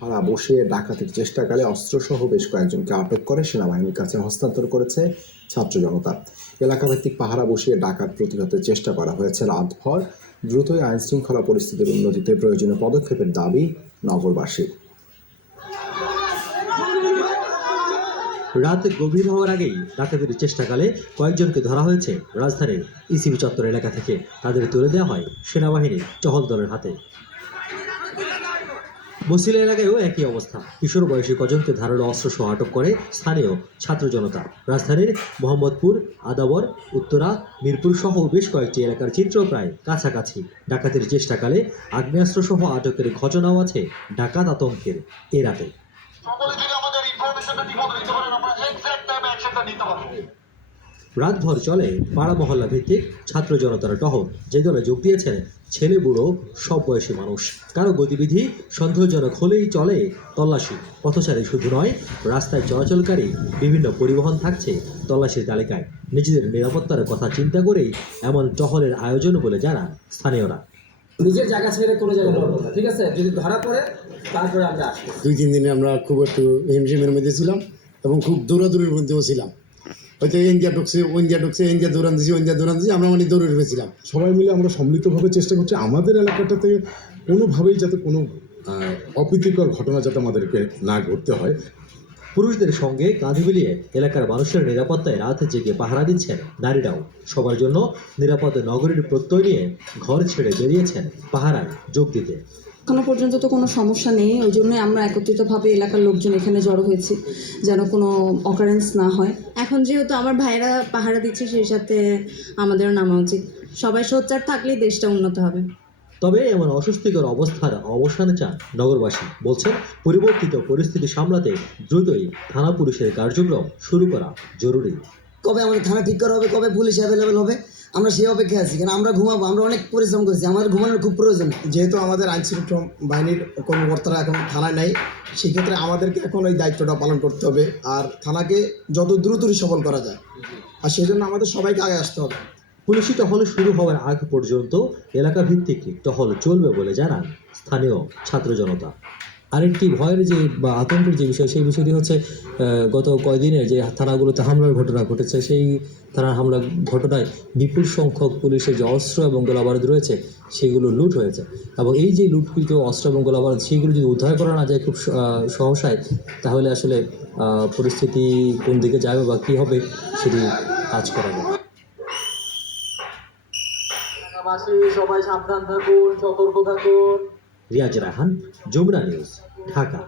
পাহারা বসিয়ে ডাকাতির চেষ্টাকালে অস্ত্রসহ বেশ কয়েকজনকে আটক করে সেনাবাহিনীর কাছে হস্তান্তর করেছে ছাত্র জনতা। এলাকাভিত্তিক পাহারা বসিয়ে ডাকাত প্রতিহতের চেষ্টা করা হয়েছে রাতভর। দ্রুতই আইন শৃঙ্খলা পরিস্থিতির উন্নতিতে প্রয়োজনীয় পদক্ষেপের দাবি নগরবাসীর। রাত গভীর হওয়ার আগেই ডাকাতির চেষ্টাকালে কয়েকজনকে ধরা হয়েছে রাজধানীর ইসিবি চত্বর এলাকা থেকে। তাদের তুলে দেওয়া হয় সেনাবাহিনীর টহল দলের হাতে। বসিলা এলাকায়ও একই অবস্থা। কিশোর বয়সী কজনকে ধারালো অস্ত্রসহ আটক করে স্থানীয় ছাত্র জনতা। রাজধানীর মোহাম্মদপুর, আদাবর, উত্তরা, মিরপুর সহ বেশ কয়েকটি এলাকার চিত্র প্রায় কাছাকাছি। ডাকাতির চেষ্টাকালে আগ্নেয়াস্ত্রসহ আটকের ঘটনাও আছে ডাকাত আতঙ্কের এ রাতে। রাতভর চলে পাড়া মহল্লা ভিত্তিক ছাত্র জনতার টহল। যে দলে যোগ দিয়েছেন ছেলে বুড়ো সব বয়সী মানুষ। কারো গতিবিধি সন্দেহজনক হলেই চলে তল্লাশি। পথচারী শুধু নয়, রাস্তায় চলাচলকারী বিভিন্ন পরিবহন থাকছে তল্লাশির তালিকায়। নিজেদের নিরাপত্তার কথা চিন্তা করেই এমন টহলের আয়োজন বলে জানান স্থানীয়রা। নিজের জায়গা ছেড়ে কোনো জায়গায় লড়বো না, ঠিক আছে? যদি ধরা পড়ে তারপরে আমরা আসবো। 2-3 দিনে আমরা খুব একটু হিমশিমের মধ্যে ছিলাম এবং খুব দৌড়াদৌড়ির মধ্যেও ছিলাম। হয়তো ইন্ডিয়া ঢুকছে, ইন্ডিয়া দৌড়ান দিয়েছি, আমরা মানে দৌড়ে উঠেছিলাম। সবাই মিলে আমরা সম্মিলিতভাবে চেষ্টা করছি আমাদের এলাকাটাতে কোনোভাবেই যাতে কোনো অপ্রীতিকর ঘটনা যাতে আমাদেরকে না ঘটতে হয়। পুরুষদের সঙ্গে কাঁধে মিলিয়ে এলাকার মানুষের নিরাপত্তায় রাত জেগে পাহারা দিচ্ছেন নারীরাও। সবার জন্য নিরাপদ নগরীর প্রত্যয় নিয়ে ঘর ছেড়ে বেরিয়েছেন পাহারায় যোগ দিতে। এখনো পর্যন্ত তো কোনো সমস্যা নেই, ওই জন্যই আমরা একত্রিতভাবে এলাকার লোকজন এখানে জড়ো হয়েছি, যেন কোনো অকারেন্স না হয়। এখন যেহেতু আমার ভাইরা পাহারা দিচ্ছে, সেই সাথে আমাদেরও নামা উচিত। সবাই সোচ্চার থাকলেই দেশটা উন্নত হবে। তবে এমন অস্বস্তিকর অবস্থার অবসান চান নগরবাসী। বলছেন পরিবর্তিত পরিস্থিতি সামলাতে দ্রুতই থানা পুলিশের কার্যক্রম শুরু করা জরুরি। কবে আমাদের থানা ঠিক করা হবে, কবে পুলিশ অ্যাভেলেবেল হবে, আমরা সেই অপেক্ষায় আছি। কারণ আমরা ঘুমাবো, আমরা অনেক পরিশ্রম করছি, আমাদের ঘুমানোর খুব প্রয়োজন। যেহেতু আমাদের আইনশৃঙ্খলা বাহিনীর কর্মকর্তারা এখন থানায় নেই, সেক্ষেত্রে আমাদেরকে এখন ওই দায়িত্বটা পালন করতে হবে আর থানাকে যত দ্রুতই সফল করা যায়, আর সেই জন্য আমাদের সবাইকে আগে আসতে হবে। পুলিশি টহল শুরু হওয়ার আগ পর্যন্ত এলাকা ভিত্তিক টহল চলবে বলে জানান স্থানীয় ছাত্র জনতা। আরেকটি ভয়ের যে বা আতঙ্কের যে বিষয়, সেই বিষয়টি হচ্ছে গত কয়েকদিনের যে থানাগুলোতে হামলার ঘটনা ঘটেছে, সেই থানার হামলার ঘটনায় বিপুল সংখ্যক পুলিশের যে অস্ত্র এবং গোলাবারুদ রয়েছে সেগুলো লুট হয়েছে। এবং এই যে লুটকৃত অস্ত্র এবং গোলাবারুদ সেইগুলো যদি উদ্ধার করা না যায় খুব সহসায়, তাহলে আসলে পরিস্থিতি কোন দিকে যাবে বা কী হবে সেটি কাজ করা যাবে। সবাই সাবধান থাকুন, সতর্ক থাকুন। রিয়াজ রায়হান, যমুনা নিউজ, ঢাকা।